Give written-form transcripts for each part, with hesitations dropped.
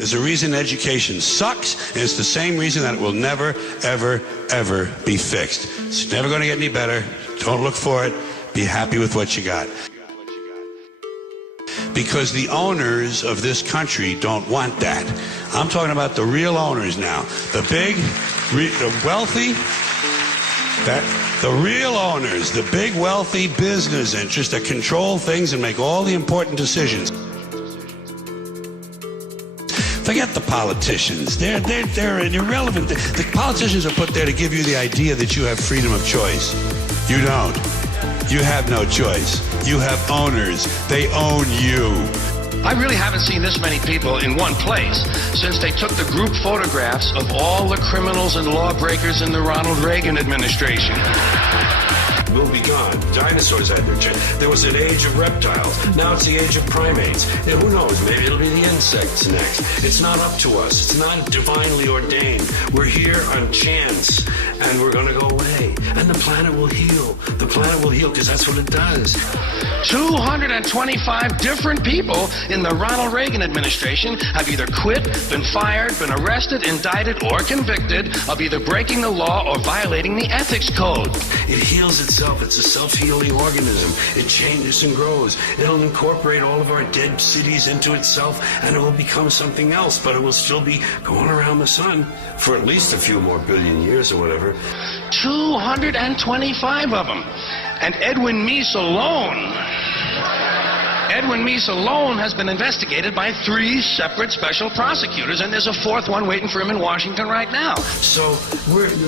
There's a reason education sucks, and it's the same reason that it will never, ever, ever be fixed. It's never going to get any better. Don't look for it. Be happy with what you got. Because the owners of this country don't want that. I'm talking about the real owners now. The big, the wealthy, the real owners, the big wealthy business interests that control things and make all the important decisions. Forget the politicians. They're irrelevant. The politicians are put there to give you the idea that you have freedom of choice. You don't. You have no choice. You have owners. They own you. I really haven't seen this many people in one place since they took the group photographs of all the criminals and lawbreakers in the Ronald Reagan administration. Will be gone. Dinosaurs had their chance. There was an age of reptiles. Now it's the age of primates. And who knows, maybe it'll be the insects next. It's not up to us. It's not divinely ordained. We're here on chance, and we're going to go away. And the planet will heal. The planet will heal because that's what it does. 225 different people in the Ronald Reagan administration have either quit, been fired, been arrested, indicted, or convicted of either breaking the law or violating the ethics code. It heals itself. It's a self-healing organism. It changes and grows. It'll incorporate all of our dead cities into itself, and it will become something else, but it will still be going around the sun for at least a few more billion years or whatever. 225 of them. And Edwin Meese alone has been investigated by 3 separate special prosecutors, and there's a 4th one waiting for him in Washington right now. So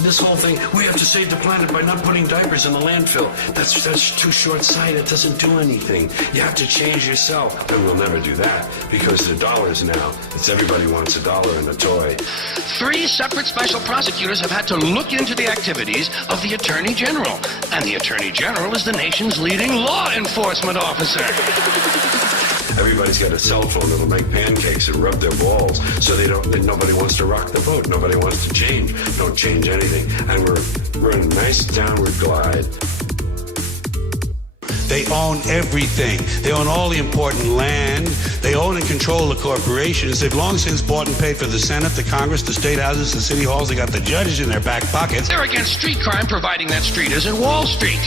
this whole thing, we have to save the planet by not putting diapers in the landfill. That's too short-sighted. It doesn't do anything. You have to change yourself. And we'll never do that because the dollars now, it's everybody wants $1 and a toy. 3 separate special prosecutors have had to look into the activities of the Attorney General. And the Attorney General is the nation's leading law enforcement officer. Everybody's got a cell phone that'll make pancakes and rub their balls, so nobody wants to rock the boat. Nobody wants to change. Don't change anything. And we're in a nice downward glide. They own everything. They own all the important land. They own and control the corporations. They've long since bought and paid for the Senate, the Congress, the state houses, the city halls. They got the judges in their back pockets. They're against street crime, providing that street isn't Wall Street.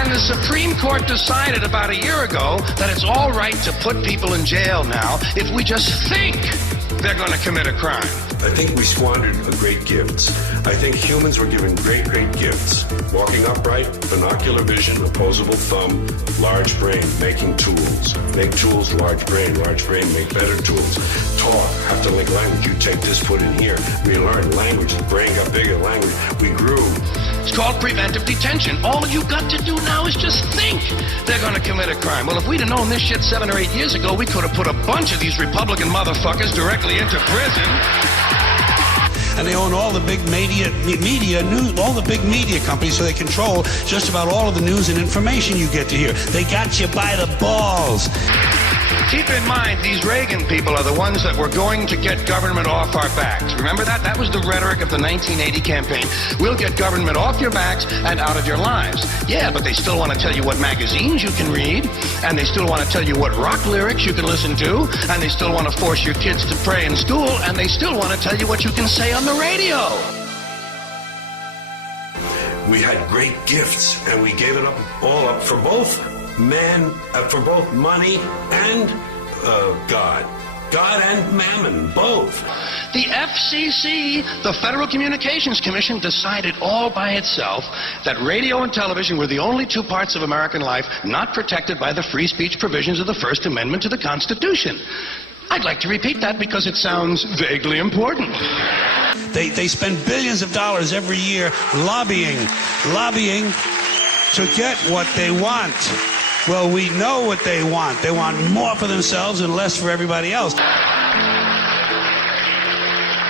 And the Supreme Court decided about a year ago that it's all right to put people in jail now if we just think they're going to commit a crime. I think we squandered great gifts. I think humans were given great gifts. Walking upright, binocular vision, opposable thumb, large brain, making tools. Make tools, large brain, make better tools. Talk, have to link language. You take this, put in here. We learned language, the brain got bigger, language. We grew. It's called preventive detention. All you got to do now is just think they're going to commit a crime. Well, if we'd have known this shit 7 or 8 years ago, we could have put a bunch of these Republican motherfuckers directly into prison. And they own all the big all the big media companies, so they control just about all of the news and information you get to hear. They got you by the balls. Keep in mind, these Reagan people are the ones that were going to get government off our backs. Remember that? That was the rhetoric of the 1980 campaign. We'll get government off your backs and out of your lives. Yeah, but they still want to tell you what magazines you can read, and they still want to tell you what rock lyrics you can listen to, and they still want to force your kids to pray in school, and they still want to tell you what you can say on the radio. We had great gifts, and we gave it all up for both men, for both money and God and mammon, both. The FCC, the Federal Communications Commission, decided all by itself that radio and television were the only 2 parts of American life not protected by the free speech provisions of the First Amendment to the Constitution. I'd like to repeat that because it sounds vaguely important. They spend billions of dollars every year lobbying to get what they want. Well, we know what they want. They want more for themselves and less for everybody else.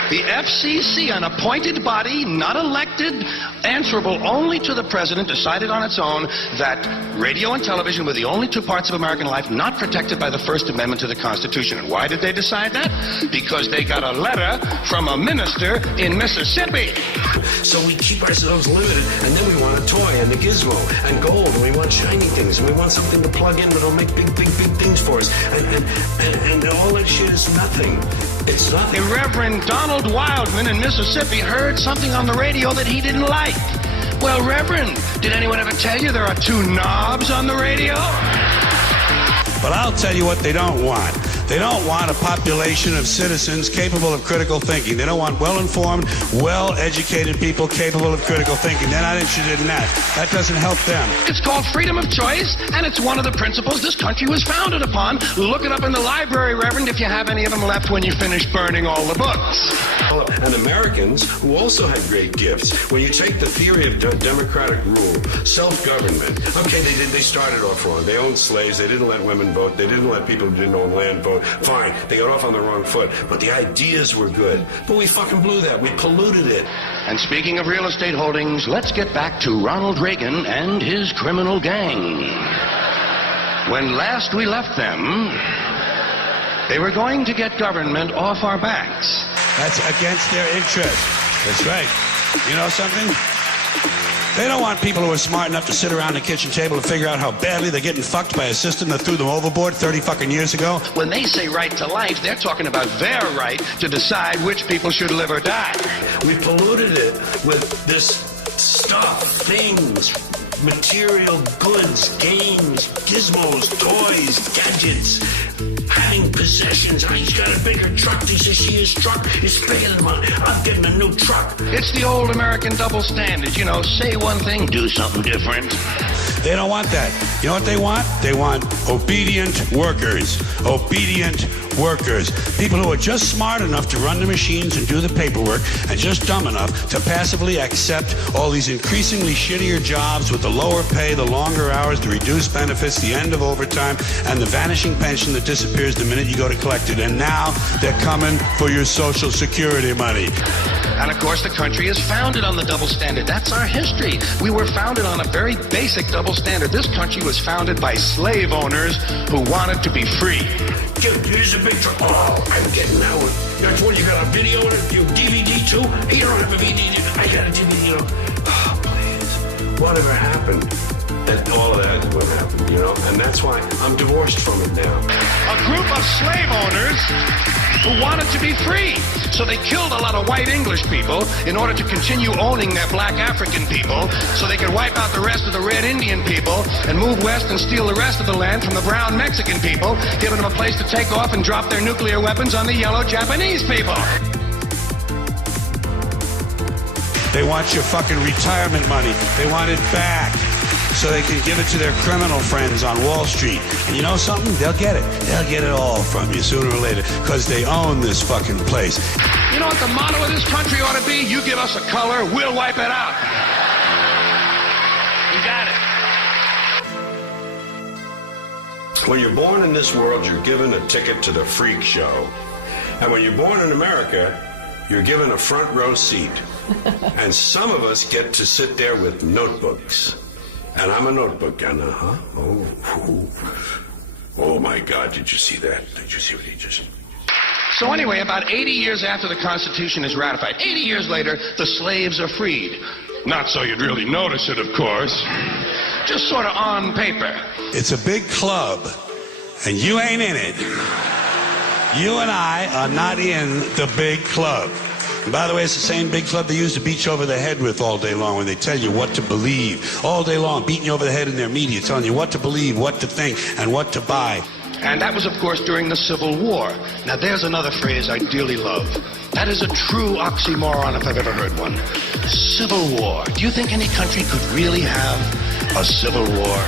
The FCC, an appointed body, not elected, answerable only to the president, decided on its own that radio and television were the only 2 parts of American life not protected by the First Amendment to the Constitution. And why did they decide that? Because they got a letter from a minister in Mississippi. So we keep ourselves limited, and then we want a toy and a gizmo and gold, and we want shiny things, and we want something to plug in that'll make big things for us. And all that shit is nothing. It's nothing. The Reverend Donald Wildman in Mississippi heard something on the radio that he didn't like. Well, Reverend, did anyone ever tell you there are two knobs on the radio? But I'll tell you what they don't want. They don't want a population of citizens capable of critical thinking. They don't want well-informed, well-educated people capable of critical thinking. They're not interested in that. That doesn't help them. It's called freedom of choice, and it's one of the principles this country was founded upon. Look it up in the library, Reverend, if you have any of them left when you finish burning all the books. And Americans who also had great gifts. When you take the theory of democratic rule, self-government, okay, they started off wrong. They owned slaves. They didn't let women vote. They didn't let people who didn't own land vote. Fine, they got off on the wrong foot, but the ideas were good. But we fucking blew that. We polluted it. And speaking of real estate holdings, let's get back to Ronald Reagan and his criminal gang. When last we left them, they were going to get government off our backs. That's against their interest. That's right. You know something? They don't want people who are smart enough to sit around the kitchen table to figure out how badly they're getting fucked by a system that threw them overboard 30 fucking years ago. When they say right to life, they're talking about their right to decide which people should live or die. We polluted it with this stuff, things, material goods, games, gizmos, toys, gadgets, having possessions. He's got a bigger truck. He says his truck is bigger than mine. I'm getting a new truck. It's the old American double standard. You know, say one thing, do something different. They don't want that. You know what they want? They want obedient workers. Obedient workers. People who are just smart enough to run the machines and do the paperwork and just dumb enough to passively accept all these increasingly shittier jobs with the lower pay, the longer hours, the reduced benefits, the end of overtime, and the vanishing pension that disappears the minute you go to collect it. And now they're coming for your Social Security money. And of course, the country is founded on the double standard. That's our history. We were founded on a very basic double standard. This country was founded by slave owners who wanted to be free. Here's a big truck. Oh, I'm getting that one. That's what you got, a video in it? You DVD too? Hey, you don't have a DVD. I got a DVD, you know. Oh, please. Whatever happened? And all of that is what happened, you know? And that's why I'm divorced from it now. A group of slave owners who wanted to be free. So they killed a lot of white English people in order to continue owning their black African people so they could wipe out the rest of the red Indian people and move west and steal the rest of the land from the brown Mexican people, giving them a place to take off and drop their nuclear weapons on the yellow Japanese people. They want your fucking retirement money. They want it back so they can give it to their criminal friends on Wall Street. And you know something? They'll get it. They'll get it all from you sooner or later because they own this fucking place. You know what the motto of this country ought to be? You give us a color, we'll wipe it out. You got it. When you're born in this world, you're given a ticket to the freak show. And when you're born in America, you're given a front row seat. And some of us get to sit there with notebooks. And I'm a notebook guy now, huh? Oh my God, did you see that? Did you see what he just... So anyway, about 80 years after the Constitution is ratified, 80 years later, the slaves are freed. Not so you'd really notice it, of course. Just sort of on paper. It's a big club, and you ain't in it. You and I are not in the big club. And by the way, it's the same big club they use to beat you over the head with all day long when they tell you what to believe. All day long, beating you over the head in their media, telling you what to believe, what to think, and what to buy. And that was, of course, during the Civil War. Now, there's another phrase I dearly love. That is a true oxymoron if I've ever heard one. Civil War. Do you think any country could really have a civil war?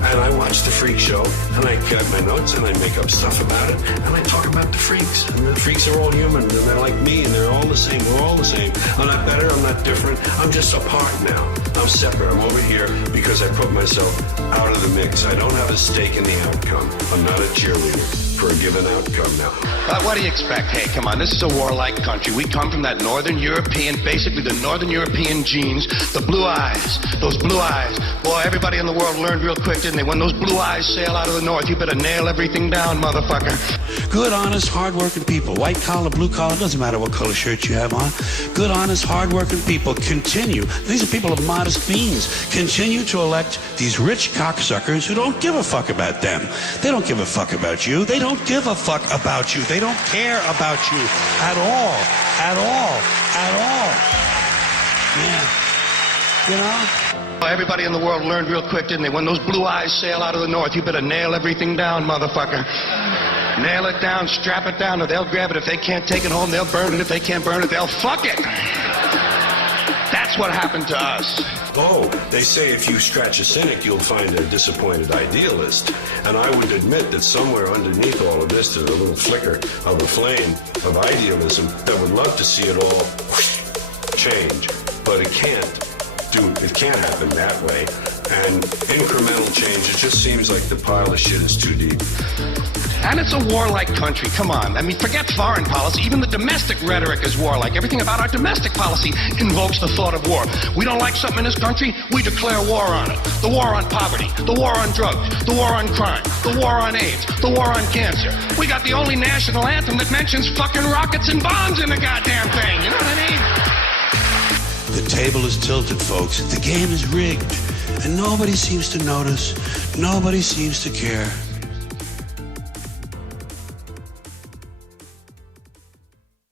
And I watch the freak show, and I get my notes, and I make up stuff about it, and I talk about the freaks. And the freaks are all human, and they're like me, and they're all the same. We're all the same. I'm not better. I'm not different. I'm just apart now. I'm separate. I'm over here because I put myself out of the mix. I don't have a stake in the outcome. I'm not a cheerleader. for a given outcome. Now, what do you expect? Hey, come on, this is a warlike country. We come from that Northern European, basically the Northern European genes, the blue eyes, those blue eyes. Boy, everybody in the world learned real quick, didn't they? When those blue eyes sail out of the north, you better nail everything down, motherfucker. Good, honest, hard-working people. White collar, blue collar, doesn't matter what color shirt you have on. Good, honest, hard-working people continue. These are people of modest means. Continue to elect these rich cocksuckers who don't give a fuck about them. They don't give a fuck about you. They don't give a fuck about you. They don't care about you at all. At all. At all. Yeah. You know? Everybody in the world learned real quick, didn't they? When those blue eyes sail out of the north, you better nail everything down, motherfucker. Nail it down, strap it down, or they'll grab it. If they can't take it home, they'll burn it. If they can't burn it, they'll fuck it. That's what happened to us. oh, they say if you scratch a cynic, you'll find a disappointed idealist. And I would admit that somewhere underneath all of this, there's a little flicker of a flame of idealism that would love to see it all change. But it can't happen that way. And incremental change, it just seems like the pile of shit is too deep. And it's a warlike country, come on. I mean, forget foreign policy. Even the domestic rhetoric is warlike. Everything about our domestic policy invokes the thought of war. We don't like something in this country, we declare war on it. The war on poverty, the war on drugs, the war on crime, the war on AIDS, the war on cancer. We got the only national anthem that mentions fucking rockets and bombs in the goddamn thing, you know what I mean? The table is tilted, folks. The game is rigged. And nobody seems to notice. Nobody seems to care.